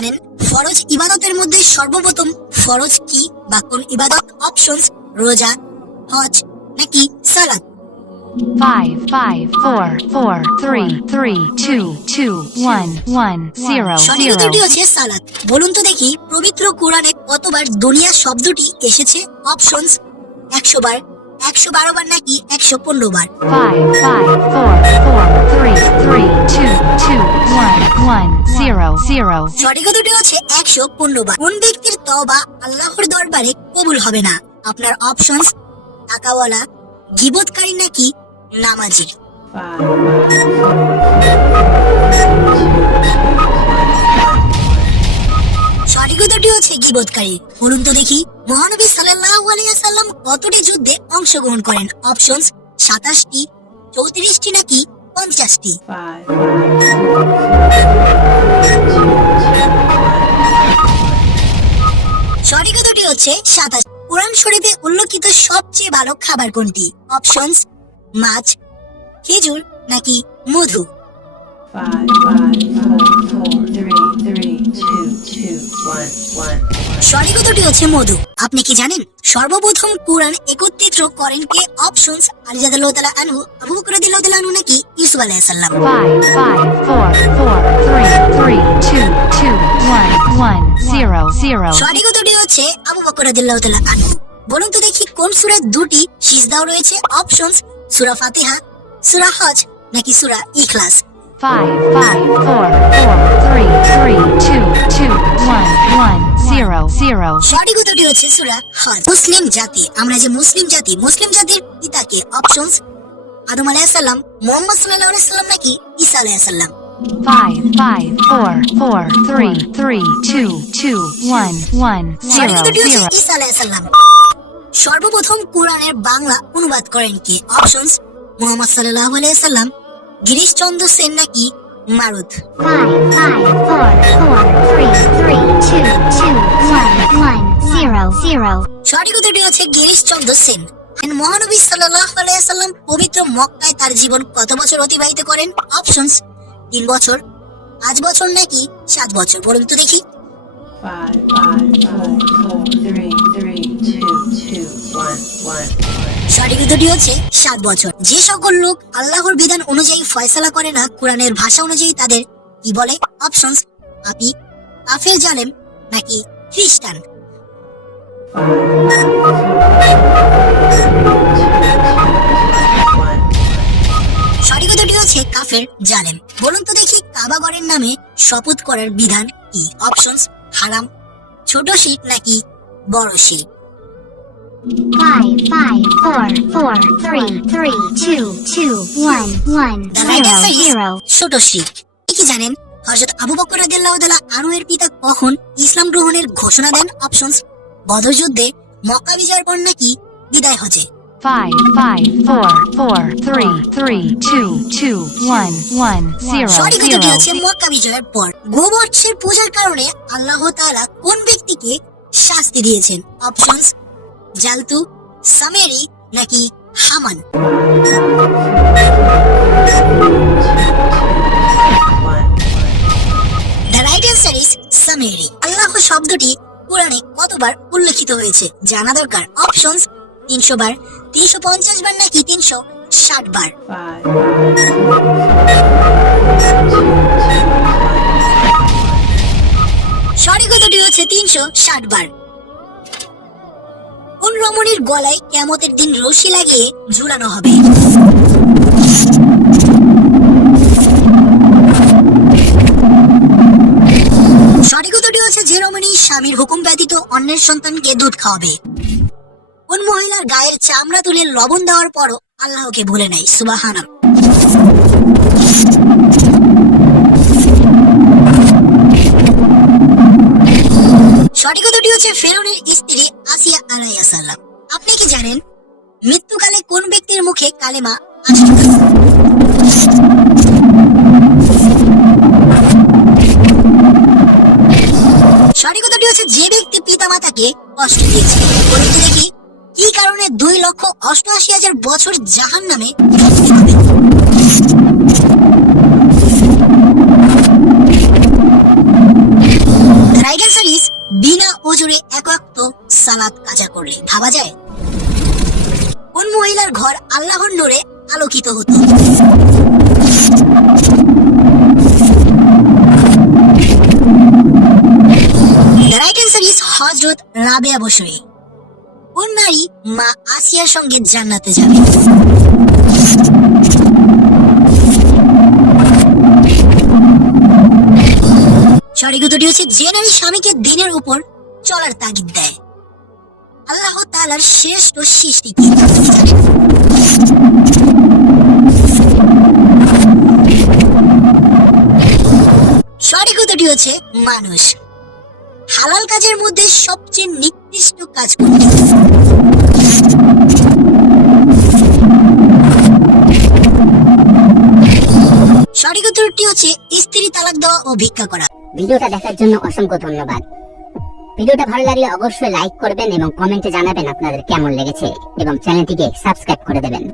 জানেন ফরজ ইবাদতের মধ্যে সর্বপ্রথম ফরজ কি বা কোন ইবাদত? অপশনস রোজা, হজ নাকি সালাত? 5 5 4 4 3 3 2 2 1 1 0 সঠিক 0 উত্তরটি হচ্ছে সালাত। বলুন তো দেখি পবিত্র কোরআনে কতবার দুনিয়া শব্দটি এসেছে? অপশনস 100 বার, 112 বার নাকি 115 বার? 5 5 4 4 3 3 2 2 1 1 0 0 সঠিক উত্তরটি হচ্ছে 115 বার। কোন ব্যক্তির তওবা আল্লাহর দরবারে কবুল হবে না? আপনার অপশনস টাকাওয়ালা, গীবতকারী নাকি নামাজি? সঠিক উত্তরটি হচ্ছে গীবতকারী। বলুন তো দেখি মহানবী সাল্লাল্লাহু আলাইহি ওয়াসাল্লাম কতটি যুদ্ধে অংশগ্রহণ করেন? অপশনস 27টি, 34টি নাকি 50টি? সঠিক উত্তরটি হচ্ছে 27। কোরআন শরীফে উল্লেখিত সবচেয়ে ভালো খাবার কোনটি? অপশনস মাছ, খেজুর নাকি মধু? 5 5 4 4 3 3 2 2 1 1 সঠিক উত্তরটি হচ্ছে মধু। আপনি কি জানেন সর্বপ্রথম কোরআন একত্রিত করেন কে? অপশনস আলী রাদিয়াল্লাহু তাআলা আনহু, আবু বকর রাদিয়াল্লাহু তাআলা আনহু নাকি ইউসুফ আলাইহিস সালাম? 5 5 4 4 3 3 2 2 1 1 0 0 সঠিক উত্তরটি হচ্ছে আবু বকর রাদিয়াল্লাহু তাআলা আনহু। বলুন তো দেখি কোন সূরায় দুটি সিজদাও রয়েছে? অপশনস সূরা ফাতিহা, সূরা হজ নাকি সূরা ইখলাস? 5 5 4 4 3 3 2 2 1 1 0 0 সঠিক উত্তরটি হচ্ছে সূরা হজ। মুসলিম জাতি, আমরা যে মুসলিম জাতির পিতাকে? অপশনস আদম আলাইহিস সালাম, মুহাম্মদ সাল্লাল্লাহু আলাইহি সাল্লাম নাকি ঈসা আলাইহিস সালাম? 5 5 4 4 3 3 2 2 1 1 সঠিক 0 উত্তরটি হচ্ছে 0 ঈসা আলাইহিস সালাম। সর্বপ্রথম কোরআনের বাংলা অনুবাদ করেন কে? অপশনস মুহাম্মদ সাল্লাল্লাহু আলাইহি সাল্লাম, গিরিশচন্দ্র সেন নাকি মারুত? 5 5 4 4 3 3 2 2 1 1 0 0 সঠিক উত্তরটি হচ্ছে গিরিশচন্দ্র সেন। মহানবী সাল্লাল্লাহু আলাইহি সাল্লাম পবিত্র মক্কায় তার জীবন কত বছর অতিবাহিত করেন? অপশনস 3 বছর, 5 বছর নাকি 7 বছর? বলুন তো দেখি। 5 5 4 4 3 3 2 2 1 1 সঠিক উত্তরটি হচ্ছে 7 বছর। যে সকল লোক আল্লাহর বিধান অনুযায়ী ফয়সালা করে না, কোরআনের ভাষা অনুযায়ী তাদের কি বলে? অপশনস পাপী, কাফের, জালেম নাকি খ্রিস্টান? 5 1 সঠিক উত্তরটি হচ্ছে কাফের, জালেম। বলুন তো দেখি কাবা ঘরের নামে শপথ করার বিধান কি? অপশনস হারাম, ছোট শিরক নাকি বড় শিরক? 5 5 4 4 3 3 2 2 1 1 The right answer 0 is 0 ছোট শিরক। আপনি কি জানেন হযরত আবু বকর রাদিয়াল্লাহু তাআলা আনহু এর পিতা কখন ইসলাম গ্রহণের ঘোষণা দেন? অপশনস বদর যুদ্ধে, মক্কা বিজয়ের পর নাকি বিদায় হজে? 5 5 4 4 3 3 2 2 1 1 0 সঠিক উত্তরটি 0 হচ্ছে মক্কা বিজয়ের পর। গোবর্ষের পূজার কারণে আল্লাহ তাআলা কোন ব্যক্তিকে শাস্তি দিয়েছেন? অপশনস জালতু, সামেরি নাকি হামান? 1 দ্য রাইট অ্যান্সার ইজ সামেরি। আল্লাহ শব্দটি কোরআনে কতবার উল্লেখিত হয়েছে জানা দরকার। অপশনস 300 বার, 350 বার নাকি 360 বার? 5 সঠিক উত্তরটি হচ্ছে 360 বার। কোন রমণীর গলায় কিয়ামতের দিন রশি লাগিয়ে ঝুলানো হবে? সঠিক উত্তরটি হচ্ছে যে রমণী স্বামীর হুকুম ব্যতীত অন্যের সন্তানকে দুধ খাওয়াবে। কোন মহিলার গায়ের চামড়া তুলে লবণ দেওয়ার পরও আল্লাহকে ভুলে নাই? সুবহানাল্লাহ। সঠিক উত্তরটি হচ্ছে ফেরাউনের স্ত্রী আসিয়া আলাইহিস সালাম। আপনি কি জানেন মৃত্যুকালে কোন ব্যক্তির মুখে কালেমা আসবে? সঠিক উত্তরটি হচ্ছে যে ব্যক্তি পিতামাতাকে কষ্ট দিয়েছে। বলুন তো দেখি কি কারণে 2,88,000 বছর জাহান্নামে থাকতে হবে? জুড়ে এক ওয়াক্ত সালাত কাজা করলে ভাবা যায়? কোন মহিলার ঘর আল্লাহর নূরে আলোকিত হতো? The right answer is হযরত রাবেয়া বসরি। কোন নারী মা আসিয়ার সঙ্গে জান্নাতে যাবে? সঠিক উত্তরটি হচ্ছে যে নারী স্বামীকে দিনের উপর চলার তাগিদ দেয়। আল্লাহ তাআলার শ্রেষ্ঠ সৃষ্টি কি? সঠিক উত্তরটি হচ্ছে মানুষ। হালাল কাজের মধ্যে সবচেয়ে নিকৃষ্ট কাজ কোনটি? সঠিক উত্তরটি হচ্ছে স্ত্রী তালাক দেওয়া ও ভিক্ষা করা। ভিডিওটা দেখার জন্য অসংখ্য ধন্যবাদ। ভিডিওটা ভালো লাগলে অবশ্যই লাইক করবেন এবং কমেন্টে জানাবেন আপনাদের কেমন লেগেছে এবং চ্যানেলটিকে সাবস্ক্রাইব করে দেবেন।